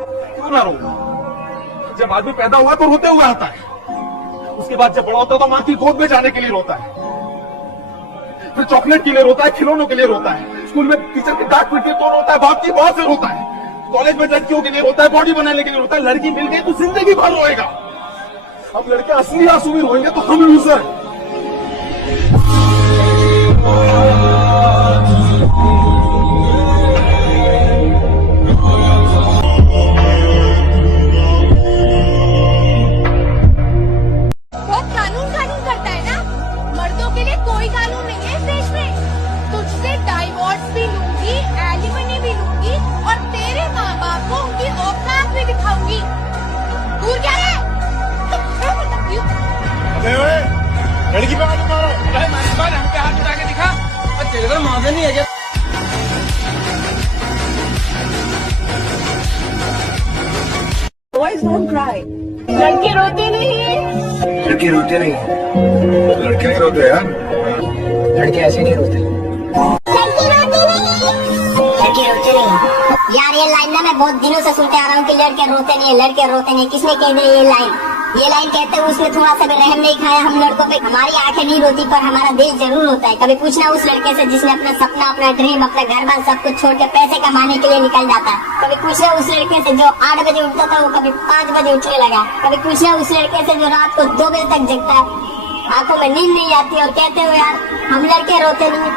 क्यों ना रो? जब आदमी पैदा हुआ तो रोते हुए आता है, उसके बाद जब बड़ा होता है तो मां की गोद में जाने के लिए रोता है, फिर चॉकलेट के लिए रोता है, खिलौनों के लिए रोता है, स्कूल में टीचर की डांट पीटती है तो रोता है, बाप की बात से रोता है, कॉलेज में लड़कियों के लिए रोता है, बॉडी बनाने के लिए रोता है, लड़की मिल गई तो जिंदगी भर रोएगा। अब लड़के असली आंसू भी रोएंगे तो हम लूजर। लड़की पे हाथ मारो, अरे मेरे बार हम पे हाथ उठा के दिखा, और तेरे को मांगे नहीं है क्या? Boys don't cry. लड़के रोते नहीं। लड़के रोते नहीं, लड़के नहीं रोते यार, लड़के ऐसे नहीं रोते। लड़के रोते नहीं यार, ये लाइन ना मैं बहुत दिनों से सुनते आ रहा हूँ कि लड़के रोते नहीं है, लड़के रोते नहीं। किसने कह दी ये लाइन? ये लाइन कहते हैं उसने थोड़ा सा भी रहम नहीं खाया हम लड़कों पे। हमारी आंखें नहीं रोती पर हमारा दिल जरूर होता है। कभी पूछना उस लड़के से जिसने अपना सपना, अपना ड्रीम, अपना घर बार सब कुछ छोड़ के पैसे कमाने के लिए निकल जाता है। कभी पूछना उस लड़के से जो 8 बजे उठता था वो कभी 5 बजे उठने लगा। कभी पूछना उस लड़के से जो रात को 2 बजे तक जगता है, आंखों में नींद नहीं आती और कहते हो यार हम लड़के रोते नहीं।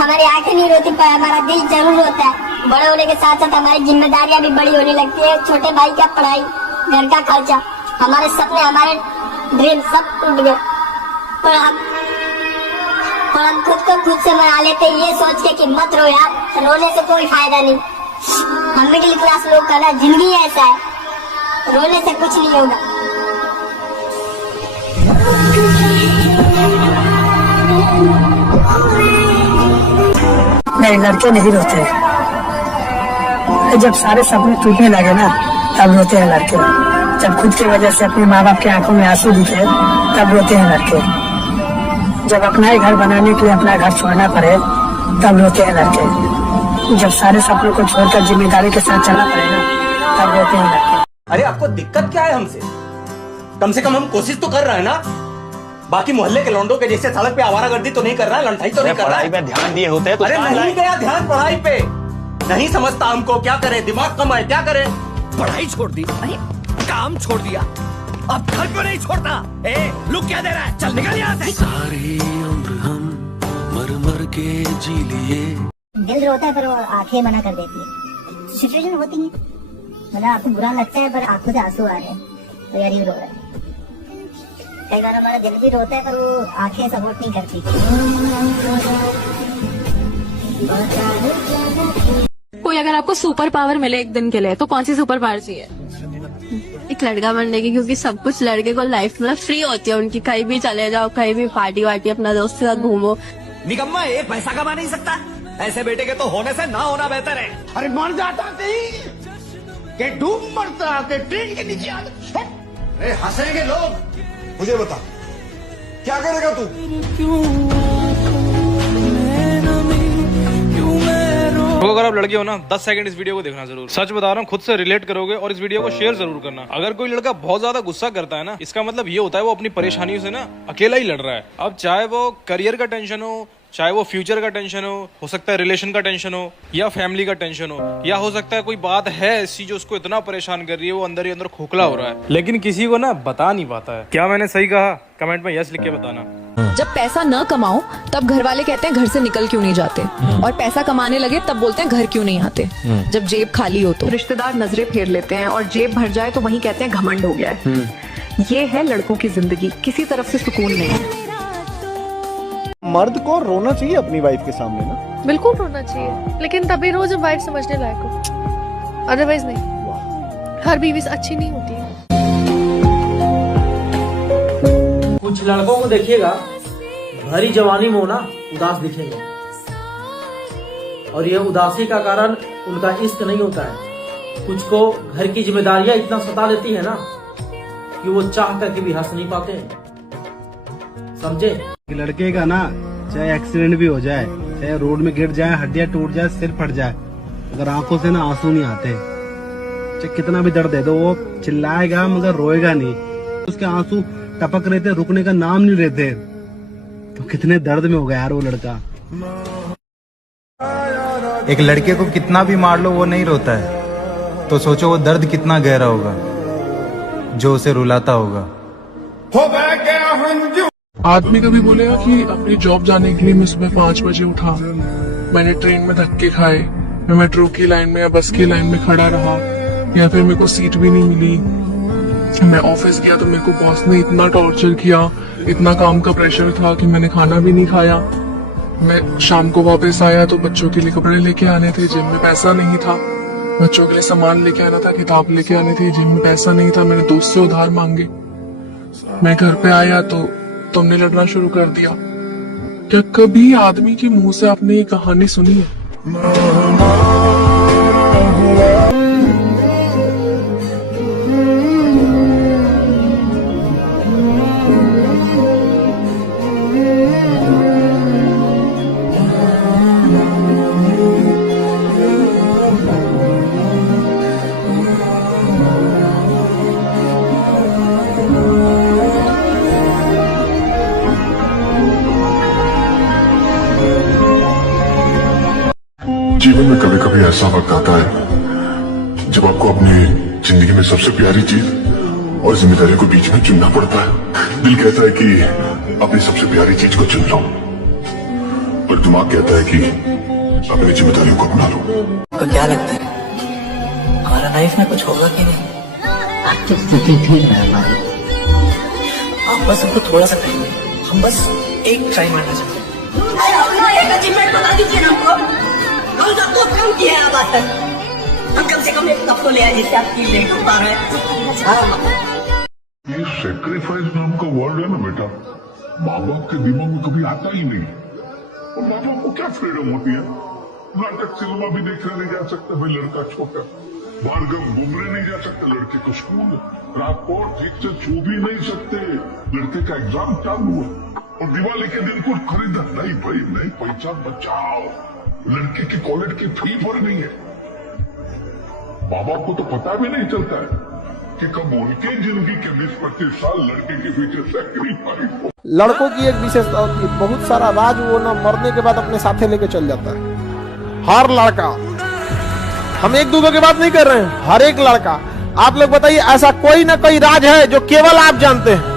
हमारी आंखें नहीं रोती पर हमारा दिल जरूर रोता है। बड़े होने के साथ साथ हमारी जिम्मेदारियां भी बड़ी होने लगती है। छोटे भाई का पढ़ाई, घर का खर्चा, हमारे सपने, हमारे ड्रीम सब टूट गए। पर हम खुद को खुद से मना लेते ये सोच के कि मत रो यार, रोने से कोई फायदा नहीं। हम मिडिल क्लास लोग का ना जिंदगी ऐसा है, रोने से कुछ नहीं होगा। नहीं, लड़के नहीं रोते। जब सारे सपने टूटने लगे ना तब रोते हैं लड़के। जब खुद की वजह से अपने माँ बाप की आंखों में आंसू दिखे तब रोते हैं लड़के। जब अपना ही घर बनाने के लिए अपना घर छोड़ना पड़े तब रोते हैं लड़के। जब सारे सपनों को छोड़कर जिम्मेदारी के साथ चलना पड़े ना तब रोते हैं लड़के। अरे आपको दिक्कत क्या है हमसे? कम से कम हम कोशिश तो कर रहे हैं ना। बाकी मोहल्ले के लौंडों के जैसे सड़क पे आवारागर्दी तो नहीं कर रहा है, लंठाई तो नहीं कर रहा है। पढ़ाई पे ध्यान दिए होते हैं तो अरे नहीं गया ध्यान पढ़ाई पे, नहीं समझता हमको। क्या करे, दिमाग कम है, क्या करे? पढ़ाई छोड़ दी, अरे काम छोड़ दिया, अब घर क्यों नहीं छोड़ता? लुक क्या दे रहा है, चल निकल यहाँ से। सारी उम्र हम मर मर के जी लिए। दिल रोता है पर वो आंखें मना कर देती है। सिचुएशन होती है, मतलब आपको बुरा लगता है पर आंखों से आंसू आ रहे हैं तो यार ये रो रहा है। कई बार हमारा दिल भी रोता है पर वो आंखें सपोर्ट नहीं करती। कोई अगर आपको सुपर पावर मिले एक दिन के लिए तो कौन सी सुपर पावर चाहिए? एक लड़का बनने की, क्योंकि सब कुछ लड़के को लाइफ में फ्री होती है उनकी। कहीं भी चले जाओ, कहीं भी पार्टी वार्टी अपना दोस्त के साथ घूमो। निकम्मा एक पैसा कमा नहीं सकता, ऐसे बेटे के तो होने से ना होना बेहतर है। अरे मर जाता कि डूब मरता कि ट्रेन के नीचे आ। अरे हंसेंगे लोग। मुझे बता क्या करेगा तू? तो अगर आप लड़के हो ना 10 सेकंड इस वीडियो को देखना जरूर। सच बता रहा हूँ, खुद से रिलेट करोगे और इस वीडियो को शेयर जरूर करना। अगर कोई लड़का बहुत ज्यादा गुस्सा करता है ना, इसका मतलब ये होता है वो अपनी परेशानियों से ना अकेला ही लड़ रहा है। अब चाहे वो करियर का टेंशन हो, चाहे वो फ्यूचर का टेंशन हो सकता है रिलेशन का टेंशन हो, या फैमिली का टेंशन हो, या हो सकता है कोई बात है ऐसी जो उसको इतना परेशान कर रही है वो अंदर ही अंदर खोखला हो रहा है, लेकिन किसी को ना बता नहीं पाता है। क्या मैंने सही कहा? कमेंट में यस लिख के बताना। जब पैसा न कमाओ तब घर वाले कहते हैं घर से निकल क्यों नहीं जाते, और पैसा कमाने लगे तब बोलते हैं घर क्यों नहीं आते। जब जेब खाली हो तो रिश्तेदार नजरें फेर लेते हैं, और जेब भर जाए तो वहीं कहते हैं घमंड हो गया है। ये है लड़कों की जिंदगी, किसी तरफ से सुकून नहीं है। मर्द को रोना चाहिए अपनी वाइफ के सामने ना? बिल्कुल रोना चाहिए, लेकिन तभी रो जब वाइफ समझने लायक हो, अदरवाइज नहीं। हर बीवी अच्छी नहीं होती है। कुछ लड़कों को देखिएगा भरी जवानी में ना उदास दिखेगा, और यह उदासी का कारण उनका इश्क नहीं होता है। कुछ को घर की जिम्मेदारियां इतना सता देती है ना कि वो चाह करके भी हंस नहीं पाते, समझे? लड़के का ना चाहे एक्सीडेंट भी हो जाए, चाहे रोड में गिर जाए, हड्डियां टूट जाए, सिर फट जाए, अगर आंखों से ना आंसू नहीं आते चाहे कितना भी दर्द दे दो, वो चिल्लाएगा मगर रोएगा नहीं। उसके आंसू टपक रहे थे, रुकने का नाम नहीं लेते। तो कितने दर्द में हो गया यार वो लड़का। एक लड़के को कितना भी मार लो वो नहीं रोता है, तो सोचो वो दर्द कितना गहरा होगा जो उसे रुलाता होगा। आदमी कभी बोलेगा कि अपनी जॉब जाने के लिए मैं सुबह 5 बजे उठा, मैंने ट्रेन में धक्के खाए, मैं मेट्रो की लाइन में या बस की लाइन में खड़ा रहा, या फिर मेरे को सीट भी नहीं मिली, मैं ऑफिस गया तो मेरे को बॉस ने इतना टॉर्चर किया, इतना काम का प्रेशर था कि मैंने खाना भी नहीं खाया, मैं शाम को वापस आया तो बच्चों के लिए कपड़े लेके आने थे, जिम में पैसा नहीं था, बच्चों के लिए सामान लेके आना था, किताब लेके आने थे, जिम में पैसा नहीं था, मैंने दोस्त से उधार मांगे, मैं घर पे आया तो तुमने लड़ना शुरू कर दिया। क्या कभी आदमी के मुंह से आपने ये कहानी सुनी है? जीवन में कभी कभी ऐसा वक्त आता है जब आपको अपनी जिंदगी में सबसे प्यारी चीज और जिम्मेदारी को बीच में चुनना पड़ता है। दिल कहता है कि अपनी सबसे प्यारी चीज को चुन लो, और दिमाग कहता है कि अपनी जिम्मेदारियों को अपना लो। तो क्या लगता है हमारा लाइफ में कुछ होगा कि नहीं? आज तो स्थिति ठीक है हमारी। आप बस हमको थोड़ा सा टाइम दें, हम बस एक ट्राई मारना चाहते हैं। अचीवमेंट बता दीजिए हमको। हम सबको काम किया है बात है। हम कम से कम एक कप तो ले आए जिससे आपकी लेट हो पा रहे हैं। ये सेक्रीफाइस नाम का वर्ड है ना बेटा, माँ बाप के दिमाग में कभी आता ही नहीं। और माँ बाप को क्या फ्रीडम होती है? नाटक सिनेमा भी देखने नहीं जा सकते भाई लड़का छोटा, बारगम घूमने नहीं जा सकते लड़के को स्कूल, रात को ठीक से छू भी नहीं सकते, लड़के का एग्जाम चालू है, और दिवाली के दिन कुछ खरीदा नहीं भाई नहीं, पैसा बचाओ, लड़के की कॉलेज की फी भरनी है। माँ बाप को तो पता भी नहीं चलता है कि कब उनके जिंदगी के 20-25 साल लड़के के पीछे सेक्रीफाइस हो। लड़कों की एक विशेषता होती है, बहुत सारा राज वो ना मरने के बाद अपने साथे लेके चल जाता है। हर लड़का, हम एक दूसरे की बात नहीं कर रहे हैं, हर एक लड़का। आप लोग बताइए ऐसा कोई ना कोई राज है जो केवल आप जानते हैं,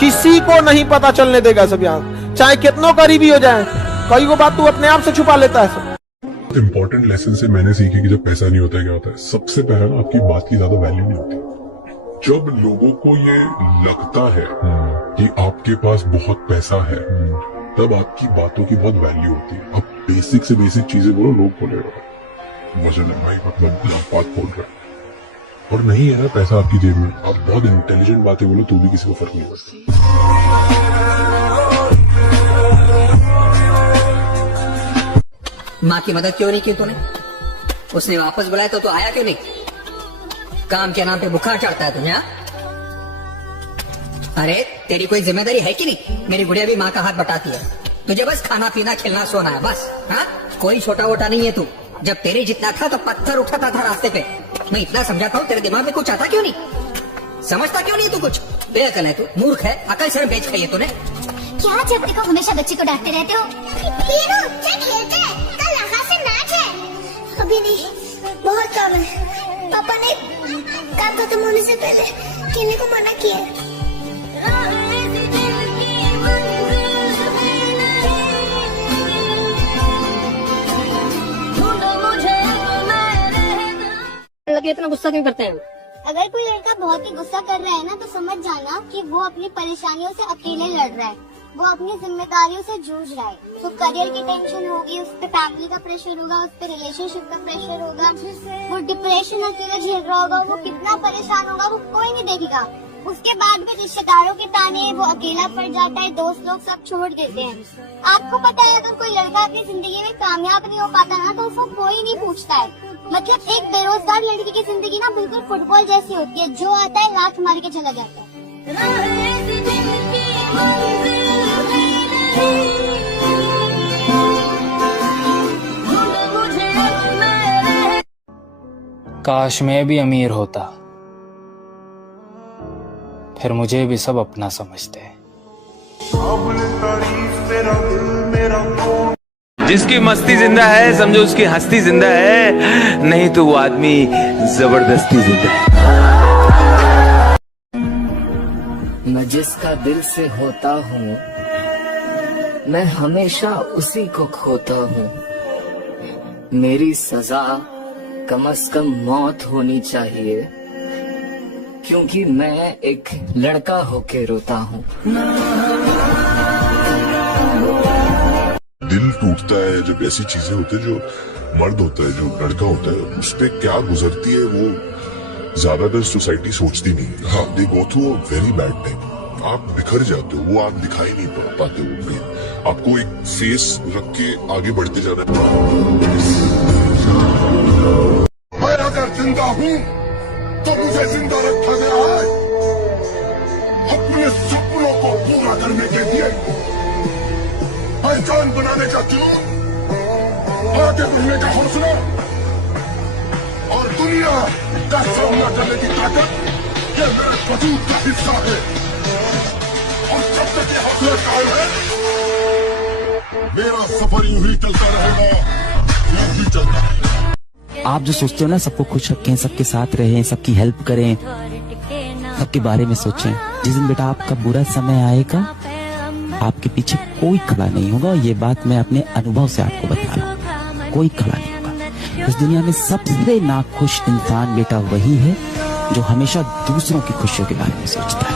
किसी को नहीं पता चलने देगा सब यहाँ, चाहे कितनों करीबी हो जाए, कई वो बात तू अपने आप से छुपा लेता है। इंपॉर्टेंट लेसन से मैंने सीखी कि जब पैसा नहीं होता है क्या होता है, सबसे पहले आपकी बात की ज्यादा वैल्यू नहीं होती। जब लोगों को ये लगता है कि आपके पास बहुत पैसा है, तब आपकी बातों की बहुत वैल्यू होती है। अब बेसिक से बेसिक चीजें बोलो, लोग बोलेगा वजन है भाई, मतलब बात बोल रहा है, और नहीं है ना पैसा आपकी जेब में, आप बहुत इंटेलिजेंट बातें बोलो तो भी किसी को फर्क नहीं पड़ता। माँ की मदद क्यों नहीं की तूने? उसने वापस बुलाया तो आया क्यों नहीं? काम के नाम पे बुखार चढ़ता है तुम्हें? अरे तेरी कोई जिम्मेदारी है कि नहीं? मेरी गुड़िया भी माँ का हाथ बटाती है, तुझे बस खाना पीना खेलना सोना है बस। हाँ, कोई छोटा वोटा नहीं है तू। जब तेरे जितना था तो पत्थर उठाता था रास्ते पे। मैं इतना समझाता हूँ, तेरे दिमाग में कुछ आता क्यों नहीं? समझता क्यों नहीं तू कुछ? बेअकल है तू, मूर्ख है, अकल शर्म बेच खाई है तूने। क्या जब देखो हमेशा बच्चे को डांटते रहते हो? चल खेलते हैं, कल आकाश से मैच है। अभी नहीं, बहुत काम है। पापा ने काम खत्म होने से पहले खेलने को मना किया। लड़के इतना गुस्सा क्यों करते हैं? अगर कोई लड़का बहुत ही गुस्सा कर रहा है ना, तो समझ जाना कि वो अपनी परेशानियों से अकेले लड़ रहा है, वो अपनी जिम्मेदारियों से जूझ रहा है। तो करियर की टेंशन होगी, उस पे फैमिली का प्रेशर होगा, उस पे रिलेशनशिप का प्रेशर होगा, वो डिप्रेशन अकेला झेल रहा होगा, वो कितना परेशान होगा वो कोई नहीं देखेगा। उसके बाद भी रिश्तेदारों के ताने, वो अकेला पड़ जाता है, दोस्त लोग सब छोड़ देते हैं। आपको पता है अगर कोई लड़का अपनी जिंदगी में कामयाब नहीं हो पाता ना, तो उसको कोई नहीं पूछता है। मतलब एक बेरोजगार लड़की की जिंदगी ना बिल्कुल फुटबॉल जैसी होती है, जो आता है लात मार के चला जाता है। काश मैं भी अमीर होता, फिर मुझे भी सब अपना समझते। जिसकी मस्ती जिंदा है समझो उसकी हस्ती जिंदा है, नहीं तो वो आदमी जबरदस्ती जिंदा है। मैं जिसका दिल से होता हूँ, मैं हमेशा उसी को खोता हूँ। मेरी सजा कम से कम मौत होनी चाहिए, क्योंकि मैं एक लड़का होके रोता हूँ। दिल टूटता है जब ऐसी चीजें होती है, जो मर्द होता है, जो लड़का होता है, उस पे क्या गुजरती है वो ज्यादातर सोसाइटी सोचती नहीं। हाँ, they go through a very bad time. आप बिखर जाते हो, वो आप दिखाई नहीं पाते हो पेन। आपको एक फेस रख के आगे बढ़ते जाना है। मैं अगर जिंदा हूँ तो मुझे जिंदा रखा गया है अपने सपनों को पूरा करने के लिए। पहचान बनाने का जुनून, आगे बढ़ने का हौसला और दुनिया का सामना करने की ताकत, ये मेरे वजूद का हिस्सा है। और जब तक ये हौसला कायम है, मेरा सफर यूं ही चलता रहेगा, यूं ही चलता रहेगा। आप जो सोचते हो ना सबको खुश रखें, सबके साथ रहें, सबकी हेल्प करें, सबके बारे में सोचें, जिस दिन बेटा आपका बुरा समय आएगा आपके पीछे कोई खड़ा नहीं होगा। ये बात मैं अपने अनुभव से आपको बता रहा हूँ, कोई खड़ा नहीं होगा। इस दुनिया में सबसे नाखुश इंसान बेटा वही है जो हमेशा दूसरों की खुशियों के बारे में सोचता है।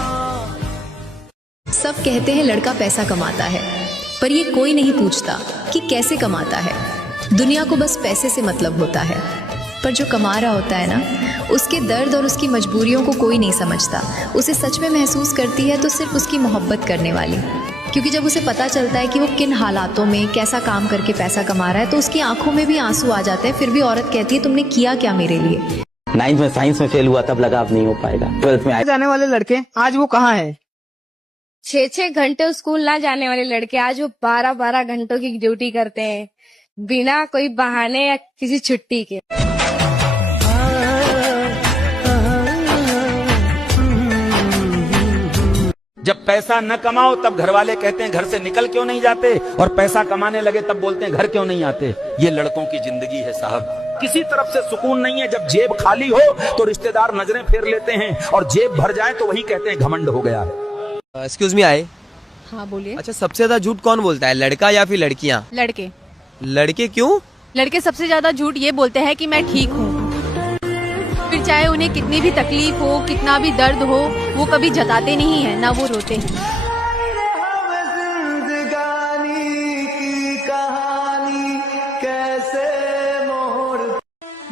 सब कहते हैं लड़का पैसा कमाता है, पर ये कोई नहीं पूछता कि कैसे कमाता है। दुनिया को बस पैसे से मतलब होता है, पर जो कमा रहा होता है ना, उसके दर्द और उसकी मजबूरियों को कोई नहीं समझता। उसे सच में महसूस करती है तो सिर्फ उसकी मोहब्बत करने वाली, क्योंकि जब उसे पता चलता है कि वो किन हालातों में कैसा काम करके पैसा कमा रहा है, तो उसकी आंखों में भी आंसू आ जाते हैं। फिर भी औरत कहती है तुमने किया क्या मेरे लिए। 9th में साइंस में फेल हुआ तब लगा अब नहीं हो पाएगा। 12th में जाने वाले लड़के आज वो कहाँ है? 6-6 घंटे स्कूल ना जाने वाले लड़के आज वो 12-12 घंटों की ड्यूटी करते हैं, बिना कोई बहाने या किसी छुट्टी के। जब पैसा न कमाओ तब घर वाले कहते हैं घर से निकल क्यों नहीं जाते, और पैसा कमाने लगे तब बोलते हैं घर क्यों नहीं आते। ये लड़कों की जिंदगी है साहब। किसी तरफ से सुकून नहीं है। जब जेब खाली हो तो रिश्तेदार नजरें फेर लेते हैं, और जेब भर जाए तो वही कहते हैं घमंड हो गया है। एक्सक्यूज मी, आए। हाँ बोलिए। अच्छा, सबसे ज्यादा झूठ कौन बोलता है, लड़का या फिर लड़कियाँ? लड़के। लड़के क्यों? लड़के सबसे ज्यादा झूठ ये बोलते हैं कि मैं ठीक हूँ, फिर चाहे उन्हें कितनी भी तकलीफ हो, कितना भी दर्द हो, वो कभी जताते नहीं है, ना वो रोते हैं।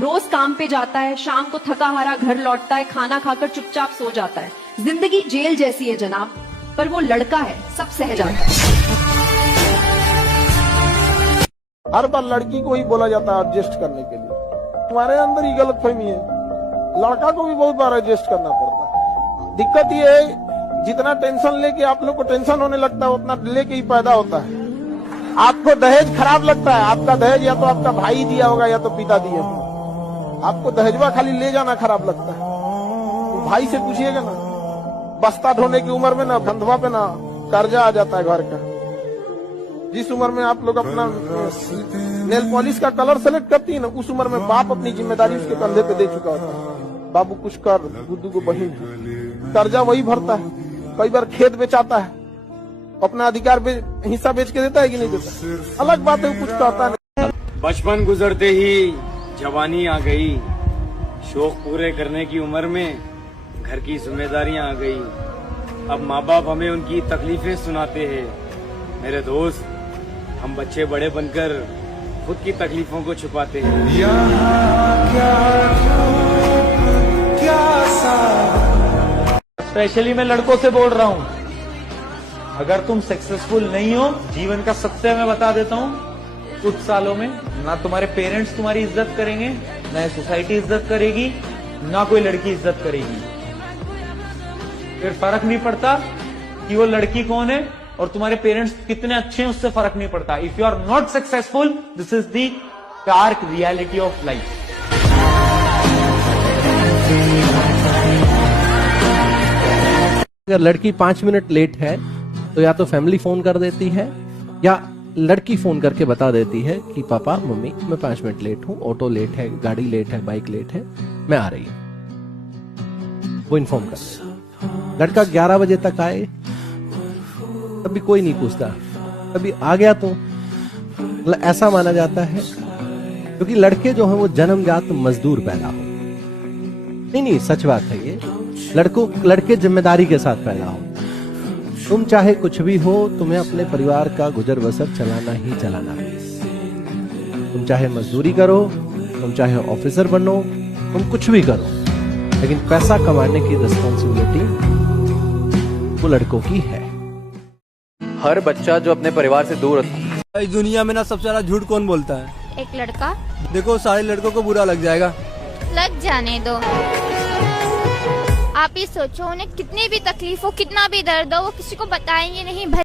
रोज काम पे जाता है, शाम को थका हारा घर लौटता है, खाना खाकर चुपचाप सो जाता है। जिंदगी जेल जैसी है जनाब, पर वो लड़का है, सब सह जाता है। हर बार लड़की को ही बोला जाता है एडजस्ट करने के लिए। तुम्हारे अंदर ही गलतफहमी है, लड़का को भी बहुत बार एडजस्ट करना पड़ता है। दिक्कत ये है जितना टेंशन लेके आप लोग को टेंशन होने लगता है, उतना लेके ही पैदा होता है। आपको दहेज खराब लगता है, आपका दहेज या तो आपका भाई दिया होगा या तो पिता दिए होगा। आपको दहेजवा खाली ले जाना खराब लगता है, तो भाई से पूछिएगा ना। बस्ता ढोने की उम्र में ना कंधवा पे ना कर्जा आ जाता है घर का। जिस उम्र में आप लोग अपना नेल पॉलिश का कलर सेलेक्ट करती है ना, उस उम्र में बाप अपनी जिम्मेदारी उसके कंधे पे दे चुका होता है। बाबू कुछ कर, गुड्डू को बहिन, कर्जा वही भरता है। कई बार खेत बेचाता है, अपना अधिकार हिस्सा बेच के देता है कि नहीं देता, अलग बात है, कुछ कहता नहीं। बचपन गुजरते ही जवानी आ गई, शौक पूरे करने की उम्र में घर की जिम्मेदारियां आ गई। अब माँ बाप हमें उनकी तकलीफें सुनाते हैं। मेरे दोस्त, हम बच्चे बड़े बनकर खुद की तकलीफों को छुपाते हैं। स्पेशली मैं लड़कों से बोल रहा हूँ, अगर तुम सक्सेसफुल नहीं हो जीवन का सत्य मैं बता देता हूँ, कुछ सालों में ना तुम्हारे पेरेंट्स तुम्हारी इज्जत करेंगे, ना सोसाइटी इज्जत करेगी, ना कोई लड़की इज्जत करेगी। फिर फर्क नहीं पड़ता कि वो लड़की कौन है और तुम्हारे पेरेंट्स कितने अच्छे हैं, उससे फर्क नहीं पड़ता। If you are not successful, this is the dark reality of life. अगर लड़की 5 मिनट लेट है तो या तो फैमिली फोन कर देती है या लड़की फोन करके बता देती है कि पापा मम्मी मैं 5 मिनट लेट हूँ, ऑटो लेट है, गाड़ी लेट है, बाइक लेट है, मैं आ रही हूँ। वो इन्फॉर्म कर। लड़का 11 बजे तक आए तभी कोई नहीं पूछता, कभी आ गया तो ऐसा माना जाता है क्योंकि लड़के जो हैं वो जन्मजात मजदूर पैदा हो। नहीं सच बात है ये। लड़के जिम्मेदारी के साथ पैदा हो। तुम चाहे कुछ भी हो, तुम्हें अपने परिवार का गुजर बसर चलाना ही चलाना है। तुम चाहे मजदूरी करो, तुम चाहे ऑफिसर बनो, तुम कुछ भी करो, लेकिन पैसा कमाने की रिस्पॉन्सिबिलिटी वो लड़कों की है। हर बच्चा जो अपने परिवार से दूर होता है। इस दुनिया में ना सबसे ज्यादा झूठ कौन बोलता है? एक लड़का। देखो सारे लड़कों को बुरा लग जाएगा। लग जाने दो। आप ही सोचो, उन्हें कितनी भी तकलीफ हो, कितना भी दर्द हो, वो किसी को बताएंगे नहीं।